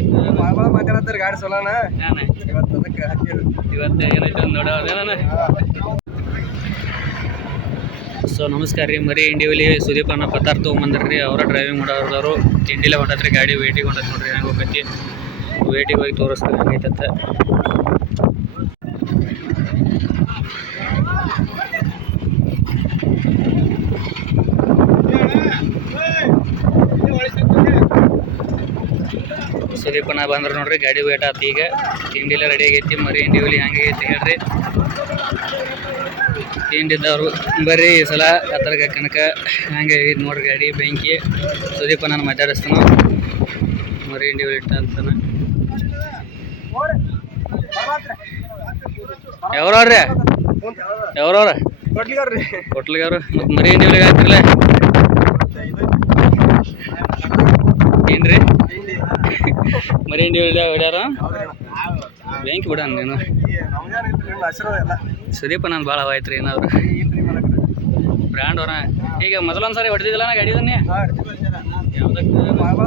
ಯಾವ್ದಕ್ಕೆ ಭಾಳ ಮಾತಾಡತ್ತಾರ ಗಾಡಿ ಸೋಲಾನ ಇವತ್ತು ಅದಕ್ಕೆ ಇವತ್ತು ಏನೈತೆ ಅಂತ ನೋಡೋದೇನ ಸೊ ನಮಸ್ಕಾರ ರೀ. ಮರಿ ಇಂಡಿಯಲ್ಲಿ ಸುದೀಪ್ ಅನ್ನ ಪತ್ತಾರ್ ತೊಗೊಂಬಂದ್ರಿ ಅವರ ಡ್ರೈವಿಂಗ್ ಮಾಡೋರು ತಿಂಡಿಲೆ ಹೊಂಟತ್ರಿ ಗಾಡಿ ವೇಟಿಗೆ ಹೊಂಟತ್ ನೋಡ್ರಿ. ಹೆಂಗೆ ಹೋಗತಿ? ವೇಟಿಗೆ ಹೋಗಿ ತೋರಿಸ್ತಾರೆ ಹೆಂಗೈತತ್ತ ಸುದೀಪನ ಬಂದ್ರೆ ನೋಡ್ರಿ ಗಾಡಿ ವೇಟ್ ಆತು ಈಗ. ತಿಂಡಿಲ್ಲ ರೆಡಿ ಆಗೈತಿ ಮರಿ ಇಂಡಿವಿಲಿ ಹೆಂಗೆ ಐತಿ ಹೇಳ್ರಿ. ತಿಂಡಿದ್ದವ್ರು ಬರ್ರಿ ಈ ಸಲ ಹತ್ತರಗ ಕನಕ ಹಂಗೆ ಐತಿ ನೋಡ್ರಿ ಗಾಡಿ ಬೆಂಕಿ. ಸುದೀಪ ನಾನು ಮಾತಾಡಿಸ್ತಾನ. ಮರಿ ಇಂಡಿವಿಲಿ ಇಟ್ಟ ಅಂತಾನ. ಯಾವ್ರವ್ರಿ? ಯಾವ್ರವ್ರ? ಕೊಡ್ಲಿಗಾರ್ರಿ ಕೊಟ್ಲಿಗವ್ರು ಮತ್ತು ಮರಿ ಇಂಡಿವಿಲಿಗೆ ಹಾಕ್ತಿರಲ್ಲ ಮರಿ ಹಿಂಡಿ ಹೊಡ್ಯಾರ ಬ್ಯಾಂಕ್ ಬಿಡಾನ ನೀನು. ಸುದೀಪ ನಾನು ಭಾಳ ಹವಾಯ್ತು ರೀ ಏನಾದ್ರು. ಬ್ರ್ಯಾಂಡ್ ಅವರ. ಈಗ ಮೊದಲೊಂದು ಸಾರಿ ಹೊಡೆದಿದ್ದಿಲ್ಲ ನಾ ಗಾಡಿ ಇದನ್ನೇ? ಯಾವ್ದಕ್ಕೆ? ಭಾಳ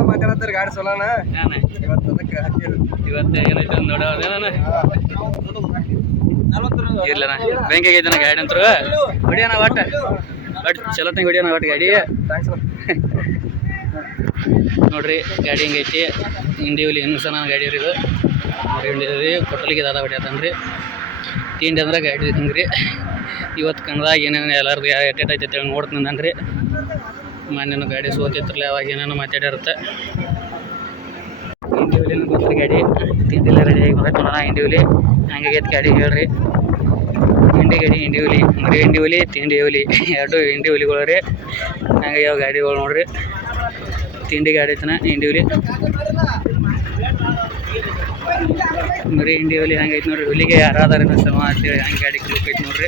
ಗಾಡಿ ಸೋಲಾನ? ಇವತ್ತು ಏನೈತೆ ಅಂತ ನೋಡೋದೇ ನಾನು ಇರ್ಲಣ್ಣ ಬ್ಯಾಂಕ್ ಆಗೈತೆ ಗಾಡಿ ಅಂತರು ಹೊಡಿಯೋಣ ಒಟ್ಟು. ಒಟ್ಟು ಚಲೋ ತಂಗ ಹೊಡಿಯೋಣ ಒಟ್ಟು ಗಾಡಿ. ಥ್ಯಾಂಕ್ಸ್ ನೋಡ್ರಿ, ಗಾಡಿ ಹಿಂಗೈತಿ ಇಂಡಿವಿಲಿ ಇನ್ನೂ ಸಹ ಗಾಡಿ ರೀ ಇದು. ನೋಡಿ ರೀ ಕೊಟ್ಟಲಿಗೆ ದಾದ ಹೊಡಿಯತ್ತನ್ರಿ ತಿಂಡಿ ಅಂದ್ರೆ ಗಾಡಿ ಹಿಂಗೆ ರೀ ಇವತ್ತು ಕನ್ನಡ ಏನೇನು ಎಲ್ಲರದು ಎಟೇಟ್ ಐತೆ ಹೇಳಿ ನೋಡ್ತೀನಿ ನನ್ರಿ ಮೊನ್ನೆನು ಗಾಡಿ ಸೋತಿತ್ರಲ್ಲ ಅವಾಗ ಏನೇನೋ ಮಾತಾಡಿರುತ್ತೆ ಇಂಡಿವಿಲಿನ ಗೊತ್ತಿಲ್ಲ ಗಾಡಿ. ತಿಂಡಿಲ್ಲ ರೆಡಿ ಆಗಿ ಹಿಂಡಿ ನೋಡೋಣ ಇಂಡಿವಿಲಿ ಹಂಗಾಗೈತೆ ಗಾಡಿ ಹೇಳ್ರಿ. ಹಿಂಡಿ ಗಾಡಿ ಹಿಂಡಿ ಹುಲಿ. ಅಂದ್ರೆ ಹಿಂಡಿ ಹುಲಿ, ತಿಂಡಿ ಹುಲಿ. ಎರಡು ಹಿಂಡಿ ಹುಲಿಗಳು ರೀ. ಹಂಗೆ ಯಾವ ಗಾಡಿಗಳು ನೋಡ್ರಿ. ತಿಂಡಿ ಗಾಡಿ ಐತನ ಇಂಡಿವಿಲಿ ಮರಿ ಇಂಡಿವಿಲಿ ಹಂಗೈತೆ ನೋಡ್ರಿ. ಹುಲಿಗೆ ಯಾರಾದಾರ ಸಮ ಅಂತೇಳಿ ಹಂಗೆ ಗಾಡಿ ಕ್ಲೂಕ್ ನೋಡ್ರಿ.